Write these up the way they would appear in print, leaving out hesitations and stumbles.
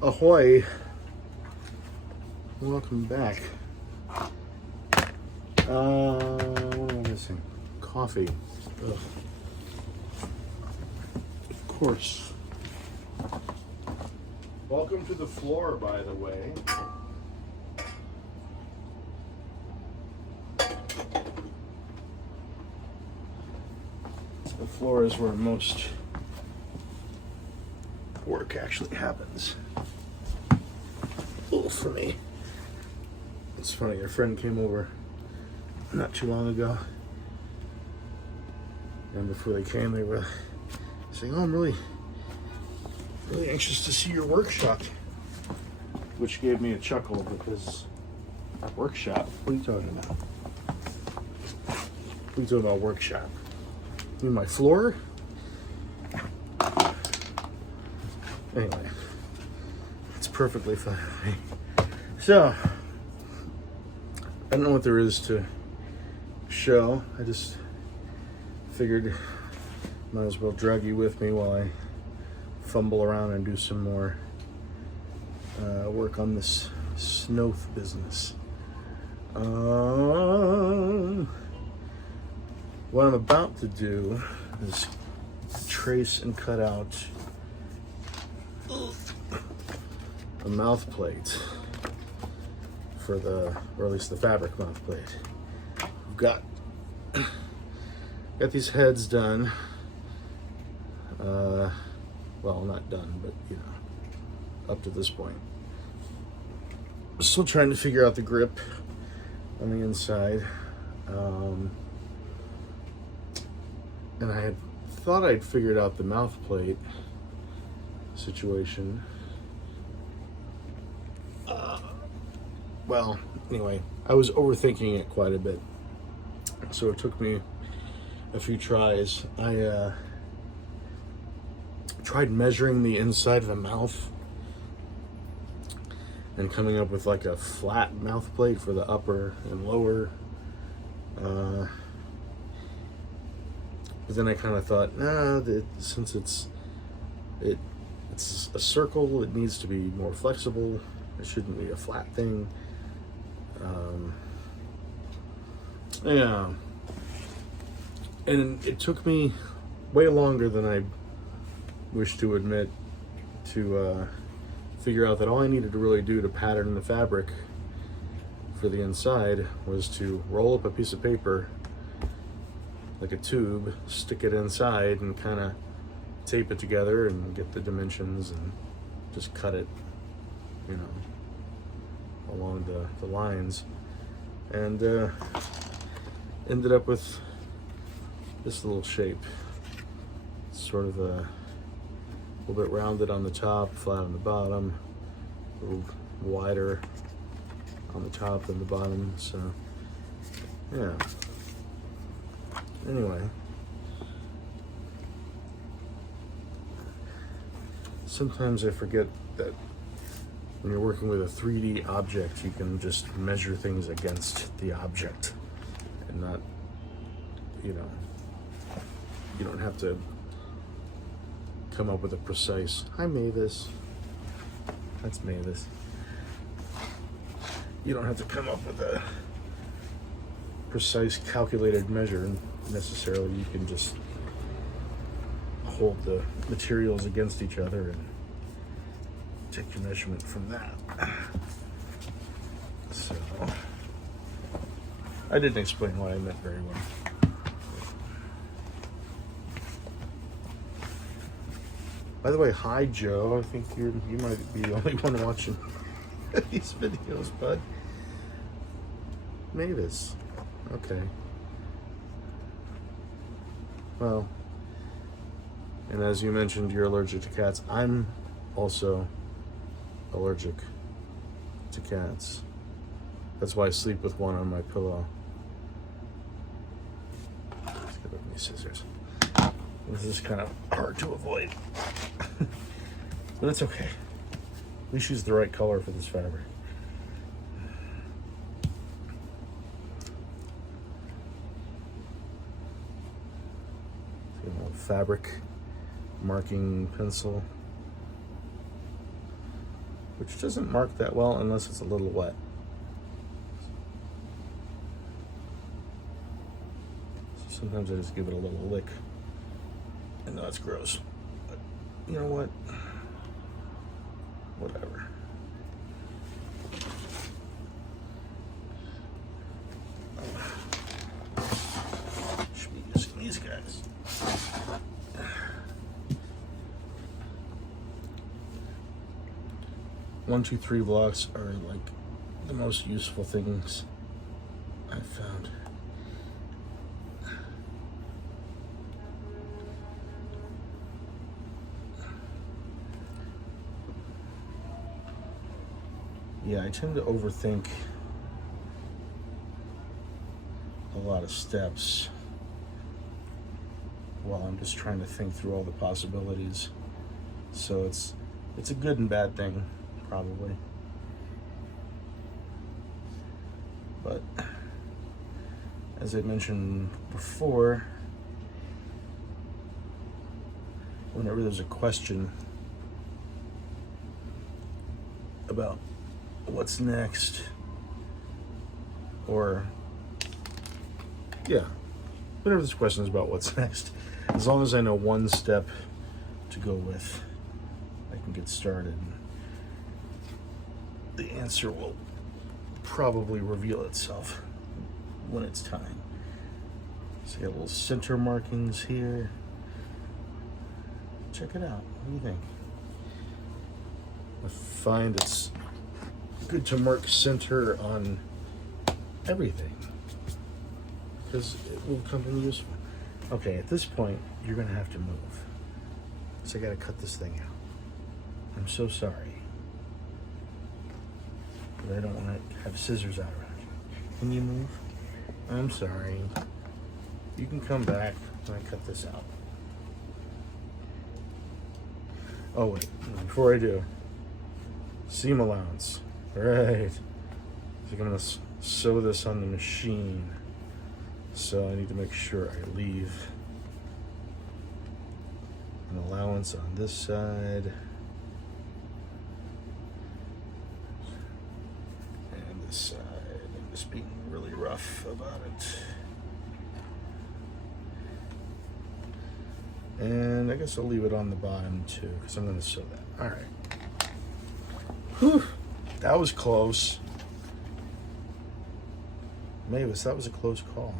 Ahoy! Welcome back. What am I missing? Coffee. Ugh. Of course. Welcome to the floor, by the way. The floor is where most work actually happens. For me. It's funny, a friend came over not too long ago, and before they came they were saying, "Oh, I'm really anxious to see your workshop," which gave me a chuckle because workshop? What are you talking about? What are you talking about workshop? You mean my floor? Anyway, it's perfectly fine with me. So, I don't know what there is to show. I just figured might as well drag you with me while I fumble around and do some more work on this snow business. What I'm about to do is trace and cut out a mouth plate for or at least the fabric mouth plate. I've got these heads done. Well, not done, but you know, up to this point. Still trying to figure out the grip on the inside. And I had thought I'd figured out the mouth plate situation. Well, anyway, I was overthinking it quite a bit. So it took me a few tries. I tried measuring the inside of the mouth and coming up with like a flat mouth plate for the upper and lower. But then I kind of thought, since it's a circle, it needs to be more flexible. It shouldn't be a flat thing. Yeah. And it took me way longer than I wish to admit to figure out that all I needed to really do to pattern the fabric for the inside was to roll up a piece of paper like a tube, stick it inside, and kind of tape it together and get the dimensions and just cut it, you know, along the lines. And ended up with this little shape. It's sort of a little bit rounded on the top, flat on the bottom, a little wider on the top than the bottom. So, yeah. Anyway, sometimes I forget that when you're working with a 3D object, you can just measure things against the object and not, you know, you don't have to come up with a precise, hi Mavis, that's Mavis. You don't have to come up with a precise calculated measure necessarily. You can just hold the materials against each other and take your measurement from that. So, I didn't explain what I meant very well. By the way, hi Joe. I think you might be the only one watching these videos, bud. Mavis. Okay. Well, and as you mentioned, you're allergic to cats. I'm also allergic to cats. That's why I sleep with one on my pillow. Let's get rid of these scissors. This is kind of hard to avoid. But it's okay. At least use the right color for this fabric. Fabric marking pencil. which doesn't mark that well unless it's a little wet. So sometimes I just give it a little lick. I know that's gross, but you know what? Whatever. Should be using these guys. 1, 2, 3 blocks are like the most useful things I've found. Yeah, I tend to overthink a lot of steps while I'm just trying to think through all the possibilities. So it's a good and bad thing, probably. But as I mentioned before, whenever there's a question about what's next, or yeah, whenever there's questions about what's next, as long as I know one step to go with, I can get started. The answer will probably reveal itself when it's time. So I got little center markings here. Check it out. What do you think? I find it's good to mark center on everything because it will come in useful. Okay, at this point, you're gonna have to move. So I gotta cut this thing out. I'm so sorry. But I don't want to have scissors out around you. Can you move? I'm sorry. You can come back when I cut this out. Oh wait, before I do, seam allowance. Right. So I'm gonna sew this on the machine. So I need to make sure I leave an allowance on this side. And this side. I'm just being really rough about it. And I guess I'll leave it on the bottom too, because I'm gonna sew that. All right. Whew. That was close. Mavis, that was a close call.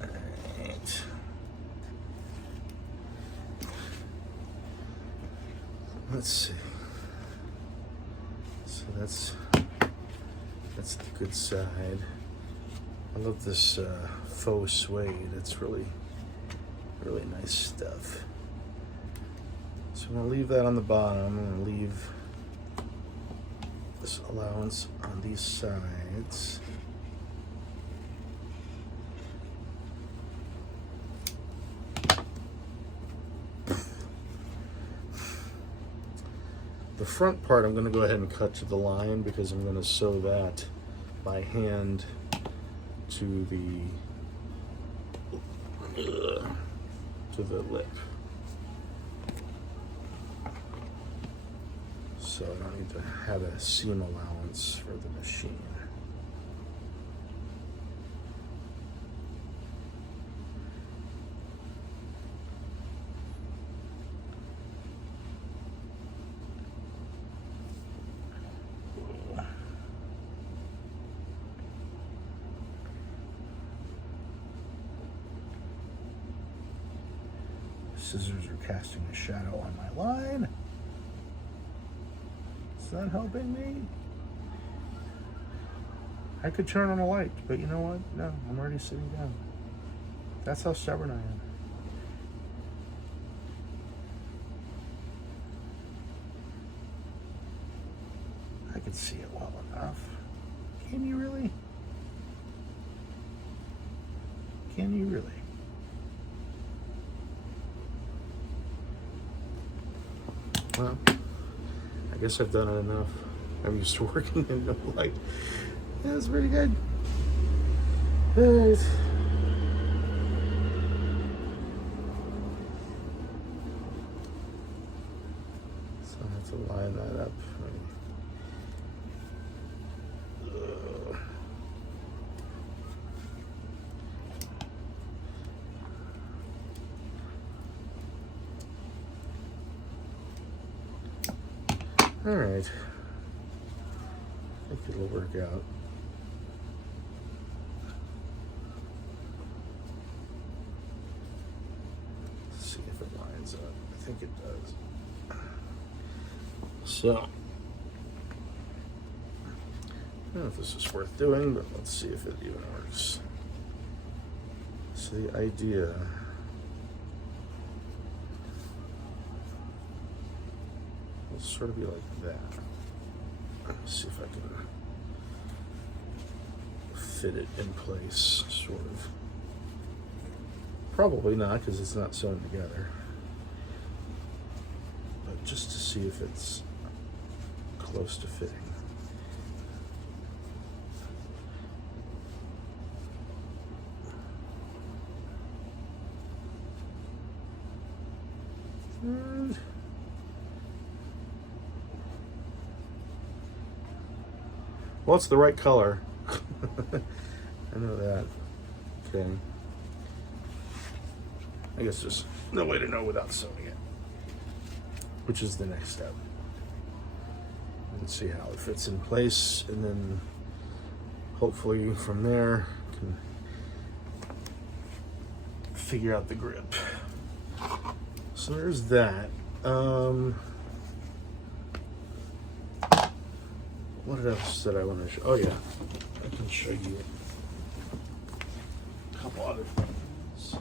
Alright. Let's see. So that's the good side. I love this faux suede. It's really nice stuff. So I'm gonna leave that on the bottom. I'm gonna leave this allowance on these sides. The front part I'm going to go ahead and cut to the line because I'm going to sew that by hand to the lip. So I don't need to have a seam allowance for the machine. Scissors are casting a shadow on my line. Is that helping me? I could turn on a light, but you know what? No, I'm already sitting down. That's how stubborn I am. I can see it well enough. Can you really? Can you really? Well, I guess I've done it enough. I'm used to working in no light. Yeah, that's pretty good. Alright. So I have to line that up. Alright. I think it'll work out. Let's see if it lines up. I think it does. So, I don't know if this is worth doing, but let's see if it even works. So the idea will sort of be like that. Let's see if I can fit it in place, sort of. Probably not, because it's not sewn together. But just to see if it's close to fitting. And well, it's the right color. I know that. Okay. I guess there's no way to know without sewing it, which is the next step. Let's see how it fits in place, and then hopefully from there can figure out the grip. So there's that. What else did I want to show? Oh yeah, I can show you a couple other things.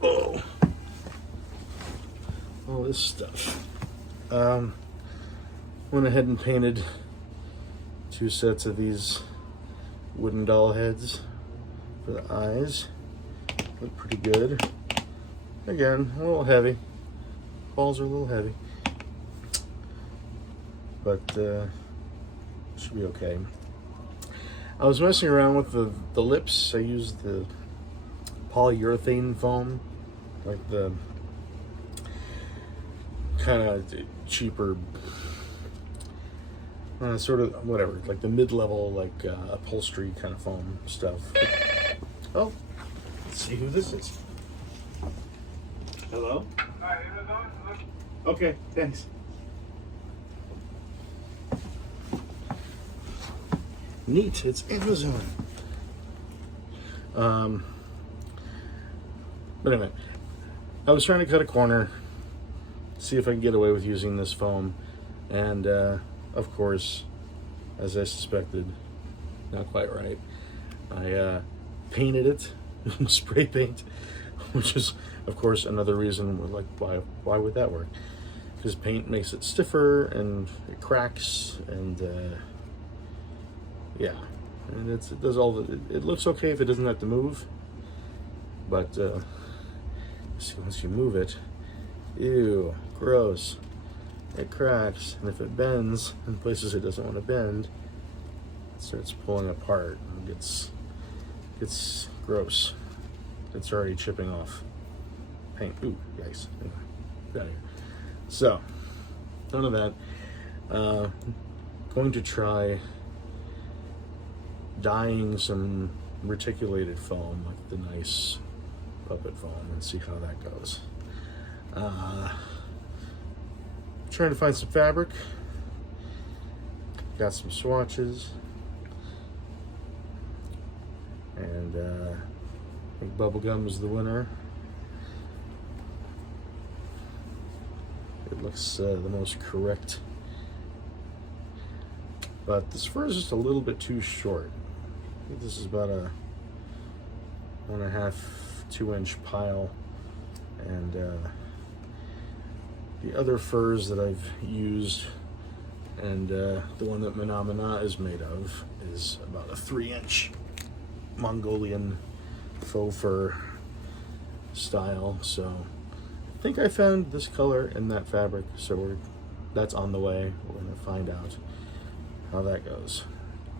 Oh, all this stuff. Went ahead and painted 2 sets of these wooden doll heads for the eyes. Look pretty good. Again, a little heavy. Balls are a little heavy, but should be okay. I was messing around with the lips. I used the polyurethane foam, like the kind of cheaper, sort of whatever, like the mid-level, like upholstery kind of foam stuff. Oh, let's see who this is. Hello? Hi, Amazon? Okay, thanks. Neat, it's Amazon. But anyway, I was trying to cut a corner, see if I can get away with using this foam, and of course, as I suspected, not quite right. I painted it, spray paint, which is, of course, another reason we're like, why would that work? Because paint makes it stiffer and it cracks, and yeah, and it does all the. It looks okay if it doesn't have to move, but see, once you move it, ew, gross. It cracks, and if it bends in places it doesn't want to bend, it starts pulling apart and gets gross. It's already chipping off paint. Ooh, yikes. Anyway, get out of here. So, none of that. Going to try dyeing some reticulated foam, like the nice puppet foam, and see how that goes. Trying to find some fabric. Got some swatches. And I think bubblegum is the winner. It looks the most correct. But this fur is just a little bit too short. I think this is about a 1.5, 2-inch pile. And the other furs that I've used, and the one that Mana is made of, is about a 3-inch Mongolian faux fur style. So I think I found this color in that fabric, so that's on the way. We're gonna find out how that goes.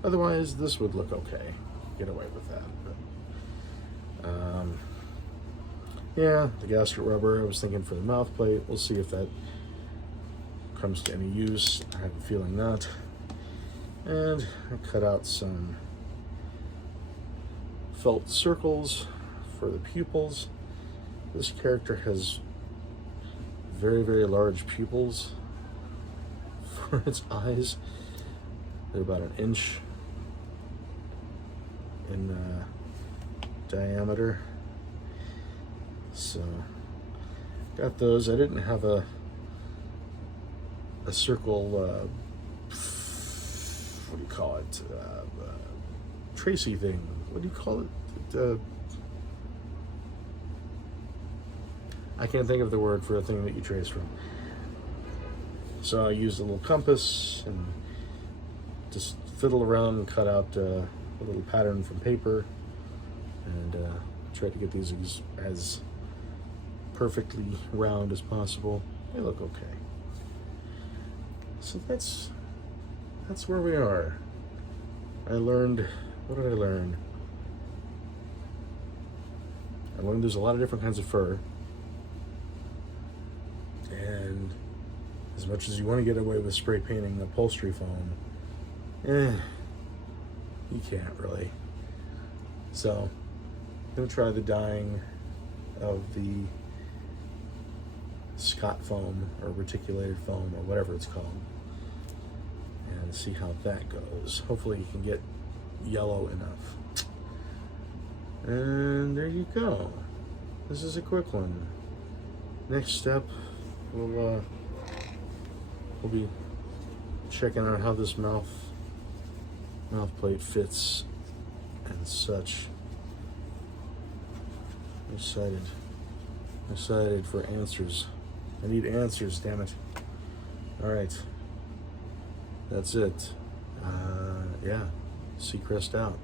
Otherwise, this would look okay. Get away with that. But, yeah, the gasket rubber, I was thinking for the mouth plate. We'll see if that comes to any use. I have a feeling not. And I cut out some felt circles for the pupils. This character has very, very large pupils for its eyes. They're about an inch in diameter. So got those. I didn't have a circle, what do you call it? Tracy thing. What do you call it? I can't think of the word for a thing that you trace from. So I used a little compass and just fiddle around and cut out a little pattern from paper, and tried to get these as perfectly round as possible. They look okay. So that's where we are. I learned, what did I learn? I learned there's a lot of different kinds of fur, and as much as you want to get away with spray painting upholstery foam, you can't really. So I'm gonna try the dyeing of the Scott foam or reticulated foam or whatever it's called, and see how that goes. Hopefully you can get yellow enough. And there you go. This is a quick one. Next step, we'll be checking out how this mouth plate fits and such. I'm excited for answers. I need answers, damn it. All right, that's it. Yeah, Seacrest out.